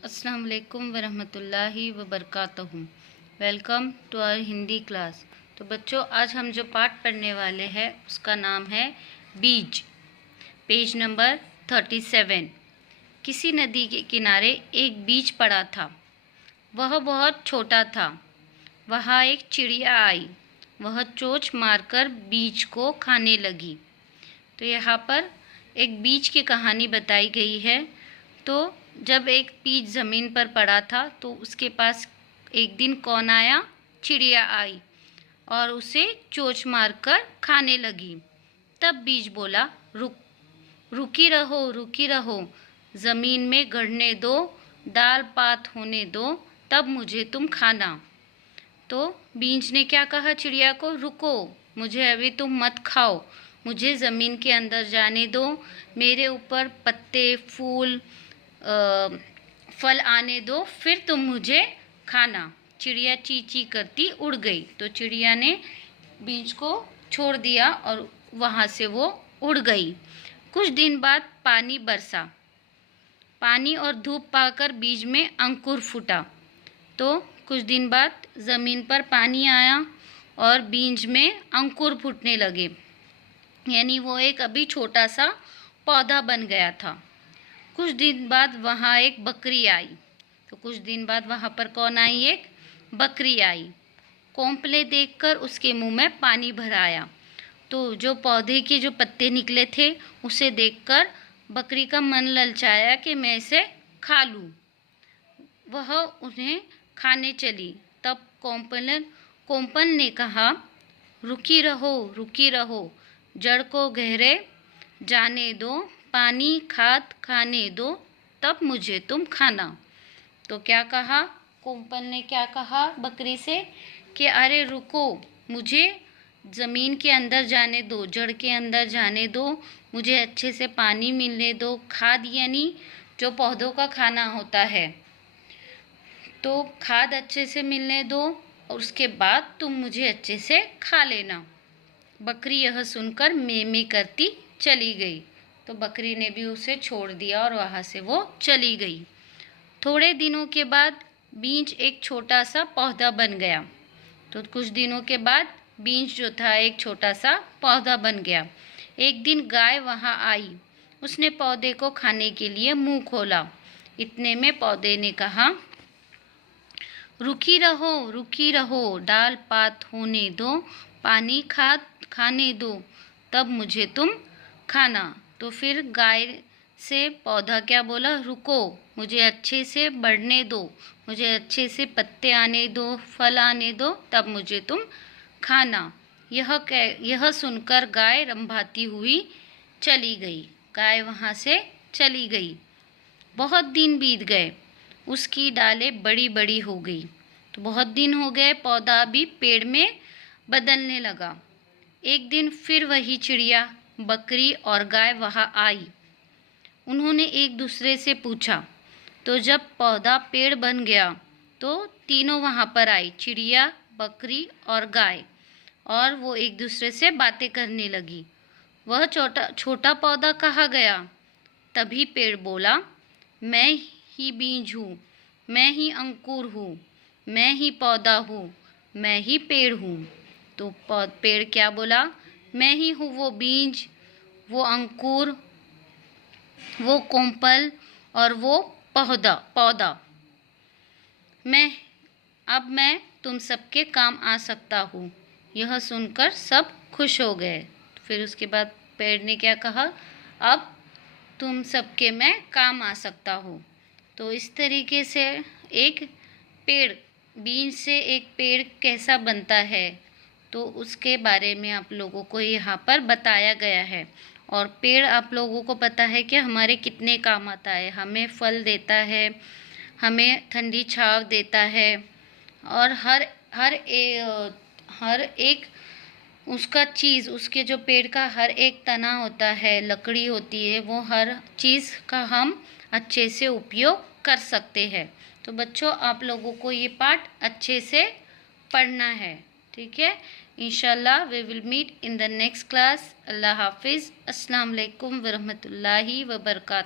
अस्सलाम वालेकुम वरहमतुल्लाहि वबरकातुहू। Welcome to our Hindi class. तो बच्चों, आज हम जो पाठ पढ़ने वाले हैं उसका नाम है बीज। Page number 37। किसी नदी के किनारे एक बीज पड़ा था। वह बहुत छोटा था। वहाँ एक चिड़िया आई। वह चोंच मारकर बीज को खाने लगी। तो यहाँ पर एक बीज की कहानी बताई गई है। तो जब एक बीज ज़मीन पर पड़ा था तो उसके पास एक दिन कौन आया? चिड़िया आई और उसे चोंच मारकर खाने लगी। तब बीज बोला, रुकी रहो, ज़मीन में गड़ने दो, दाल पात होने दो, तब मुझे तुम खाना। तो बीज ने क्या कहा चिड़िया को? रुको, मुझे अभी तुम मत खाओ, मुझे ज़मीन के अंदर जाने दो, मेरे ऊपर पत्ते फूल फल आने दो, फिर तुम मुझे खाना। चिड़िया ची ची करती उड़ गई। तो चिड़िया ने बीज को छोड़ दिया और वहाँ से वो उड़ गई। कुछ दिन बाद पानी बरसा। पानी और धूप पाकर बीज में अंकुर फूटा। तो कुछ दिन बाद ज़मीन पर पानी आया और बीज में अंकुर फूटने लगे, यानी वो एक अभी छोटा सा पौधा बन गया था। कुछ दिन बाद वहाँ एक बकरी आई। तो कुछ दिन बाद वहाँ पर कौन आई? एक बकरी आई। कोंपले देखकर उसके मुंह में पानी भर आया। तो जो पौधे के जो पत्ते निकले थे उसे देखकर बकरी का मन ललचाया कि मैं इसे खा लूँ। वह उन्हें खाने चली। तब कोंपल ने कहा, रुकी रहो, जड़ को गहरे जाने दो, पानी खाद खाने दो, तब मुझे तुम खाना। तो क्या कहा कोंपल ने? क्या कहा बकरी से कि अरे रुको, मुझे ज़मीन के अंदर जाने दो, जड़ के अंदर जाने दो, मुझे अच्छे से पानी मिलने दो, खाद यानी जो पौधों का खाना होता है, तो खाद अच्छे से मिलने दो और उसके बाद तुम मुझे अच्छे से खा लेना। बकरी यह सुनकर में में करती चली गई। तो बकरी ने भी उसे छोड़ दिया और वहाँ से वो चली गई। थोड़े दिनों के बाद बीज एक छोटा सा पौधा बन गया। तो कुछ दिनों के बाद बीज जो था एक छोटा सा पौधा बन गया। एक दिन गाय वहाँ आई। उसने पौधे को खाने के लिए मुंह खोला। इतने में पौधे ने कहा, रुकी रहो, डाल पात होने दो, पानी खाद खाने दो, तब मुझे तुम खाना। तो फिर गाय से पौधा क्या बोला? रुको, मुझे अच्छे से बढ़ने दो, मुझे अच्छे से पत्ते आने दो, फल आने दो, तब मुझे तुम खाना। यह सुनकर गाय रंभाती हुई चली गई। गाय वहाँ से चली गई। बहुत दिन बीत गए। उसकी डालें बड़ी बड़ी हो गई। तो बहुत दिन हो गए, पौधा भी पेड़ में बदलने लगा। एक दिन फिर वही चिड़िया, बकरी और गाय वहाँ आई। उन्होंने एक दूसरे से पूछा। तो जब पौधा पेड़ बन गया तो तीनों वहाँ पर आई, चिड़िया, बकरी और गाय, और वो एक दूसरे से बातें करने लगी। वह छोटा पौधा कहाँ गया? तभी पेड़ बोला, मैं ही बीज हूँ, मैं ही अंकुर हूँ, मैं ही पौधा हूँ, मैं ही पेड़ हूँ। तो पेड़ क्या बोला? मैं ही हूँ वो बीज, वो अंकुर, वो कोंपल और वो पौधा। अब मैं तुम सबके काम आ सकता हूँ। यह सुनकर सब खुश हो गए। फिर उसके बाद पेड़ ने क्या कहा? अब तुम सबके मैं काम आ सकता हूँ। तो इस तरीके से एक पेड़, बीज से एक पेड़ कैसा बनता है, तो उसके बारे में आप लोगों को यहाँ पर बताया गया है। और पेड़ आप लोगों को पता है कि हमारे कितने काम आता है। हमें फल देता है, हमें ठंडी छांव देता है, और हर एक उसका चीज़, उसके जो पेड़ का हर एक तना होता है, लकड़ी होती है, वो हर चीज़ का हम अच्छे से उपयोग कर सकते हैं। तो बच्चों, आप लोगों को ये पाठ अच्छे से पढ़ना है, ठीक है? इंशाल्लाह we will meet in the next class. अल्लाह हाफिज़। अस्सलाम वालेकुम वरहमतुल्लाहि वबरकातुहू।